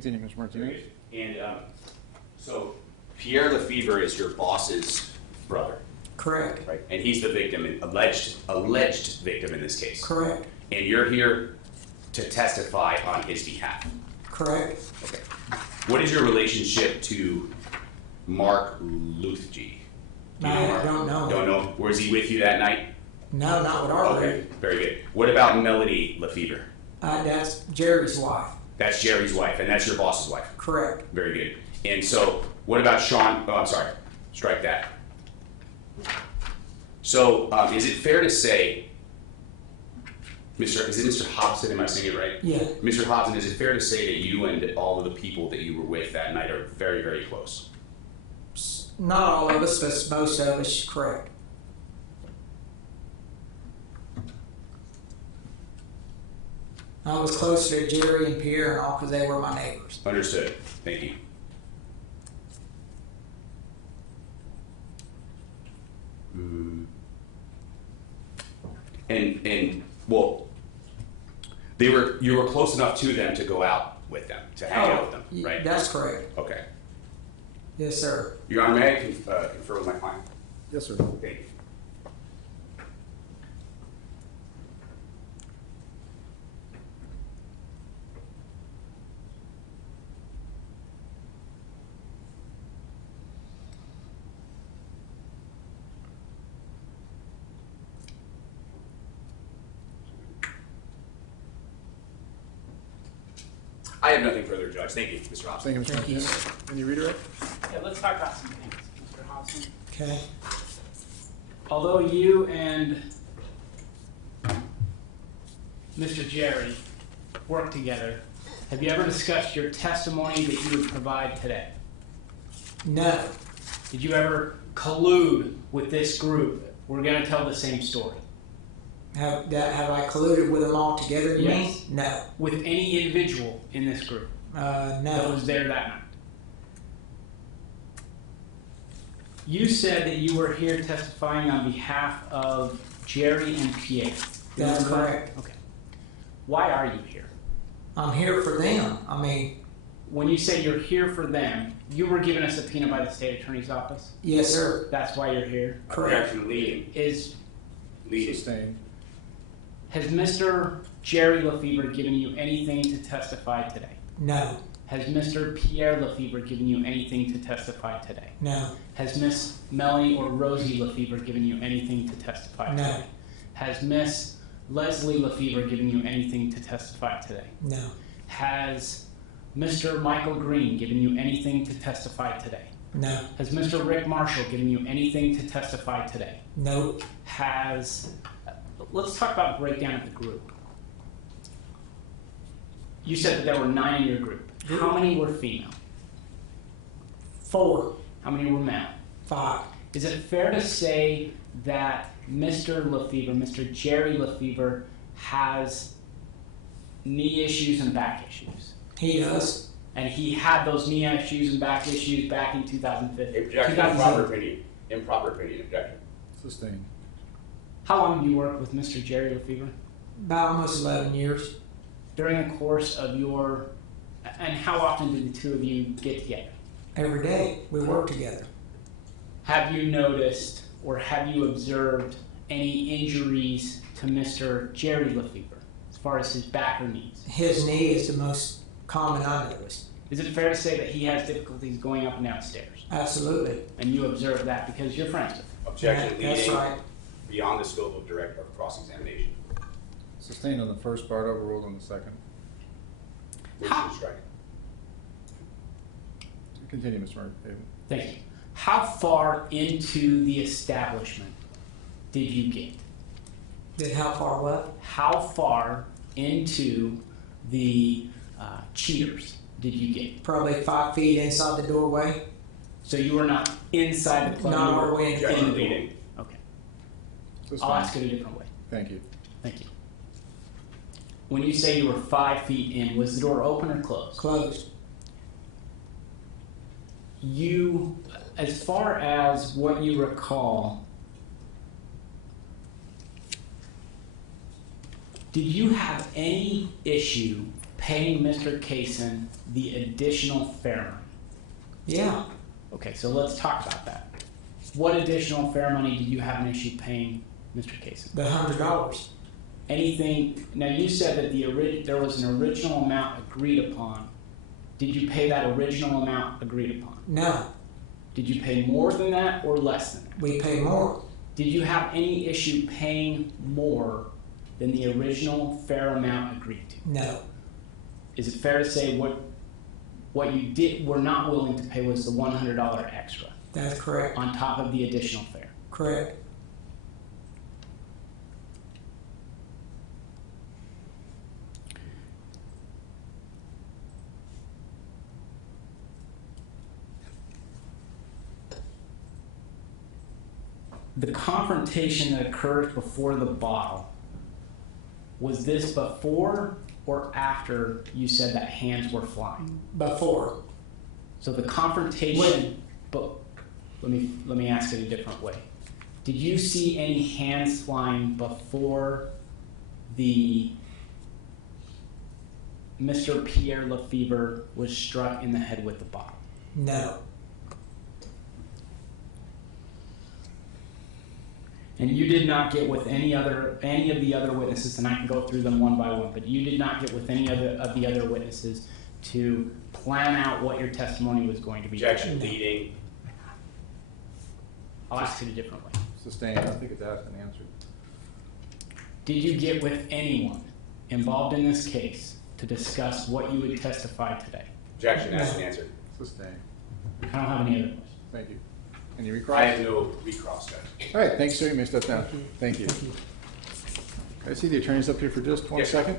continue, Mr. Martinez. And so Pierre Lefevre is your boss's brother, Correct. right? And he's the victim, alleged victim in this case. Correct. And you're here to testify on his behalf. Correct. Okay. What is your relationship to Mark Luthge? I don't know. Don't know. Was he with you that night? No, not with our Okay, group. very good. What about Melody Lefevre? That's Jerry's wife. That's Jerry's wife, and that's your boss's wife. Correct. Very good. And so, what about Sean? Oh, I'm sorry. Strike that. So, is it fair to say, is it Mr. Hobson? Am I saying it right? Yeah. Mr. Hobson, is it fair to say that you and all of the people that you were with that night are very, very close? Not all of us, but most of us. Correct. I was closer to Jerry and Pierre and all because they were my neighbors. Understood. Thank you. And well, you were close enough to them to go out with them, to hang out with them, right? That's correct. Okay. Yes, sir. Your Honor, may I confer with my client? Yes, sir. Thank you. I have nothing further, Judge. Thank you, Mr. Hobson. Thank you, Mr. Martinez. Can you redirect? Yeah, let's talk about some things, Mr. Hobson. Okay. Although you and Mr. Jerry work together, have you ever discussed your testimony that you would provide today? No. Did you ever collude with this group? We're going to tell the same story. Have I colluded with them all together? You Yes. mean? No. With any individual in this group that No. was there that night? You said that you were here testifying on behalf of Jerry and Pierre. That's Remember that? correct. Okay. Why are you here? I'm here for them. I mean, When you say you're here for them, you were given a subpoena by the state attorney's office. yes, sir. That's why you're here. Correct. Objection leading. Leading. Sustained. Has Mr. Jerry Lefevre given you anything to testify today? No. Has Mr. Pierre Lefevre given you anything to testify today? No. Has Miss Melanie or Rosie Lefevre given you anything to testify No. today? Has Miss Leslie Lefevre given you anything to testify today? No. Has Mr. Michael Green given you anything to testify today? No. Has Mr. Rick Marshall given you anything to testify today? No. Let's talk about breakdown of the group. You said that there were 9 in your group. How many were female? 4. How many were male? 5. Is it fair to say that Mr. Lefevre, Mr. Jerry Lefevre, has knee issues and back issues? He does. And he had those knee issues and back issues back in 2015. Objection. 2007. Improper opinion. Improper opinion. Objection. Sustained. How long did you work with Mr. Jerry Lefevre? About almost 11 years. During the course of your, and how often did the two of you get together? Every day we work together. Have you noticed or have you observed any injuries to Mr. Jerry Lefevre as far as his back or knees? His knee is the most common I noticed. Is it fair to say that he has difficulties going up and down stairs? Absolutely. And you observe that because you're friends with him? Objection That's leading. right. Beyond the scope of direct or cross-examination. Sustained on the first part, overruled on the second. Motion to strike. Continue, Mr. Martinez. Thank you. How far into the establishment did you get? Did how far what? How far into the cheaters did you get? Probably 5 feet inside the doorway. So you were not inside the club? Not you all the were way in. Objection the door. leading. Okay. Sustained. I'll ask it a different way. Thank you. Thank you. When you say you were 5 feet in, was the door open or closed? Closed. You, as far as what you recall, did you have any issue paying Mr. Kaysen the additional fair money? Yeah, Okay, so let's talk about that. What additional fair money did you have an issue paying Mr. Kaysen? the $100. Anything, now you said that there was an original amount agreed upon. Did you pay that original amount agreed upon? No, Did you pay more than that or less than that? we pay more. Did you have any issue paying more than the original fair amount agreed to? No, Is it fair to say what you were not willing to pay was the $100 extra that's correct. on top of the additional fare? Correct. The confrontation that occurred before the bottle, was this before or after you said that hands were flying? Before. So the confrontation, but let me ask it a different way. Did you see any hands flying before the Mr. Pierre Lefebvre was struck in the head with the bottle? No. And you did not get with any of the other witnesses, and I can go through them one by one, but you did not get with any of the other witnesses to plan out what your testimony was going to be. Objection, leading. I'll ask it a different way. Sustained, I don't think it's asked and answered. Did you get with anyone involved in this case to discuss what you would testify today? Objection, asked and answered. Sustained. I don't have any other questions. Thank you. Any recross? I have no recross, Judge. All right, thank you, sir. You may step down. Thank you. Thank you. I see the attorney's up here for just one Yes, sir. second.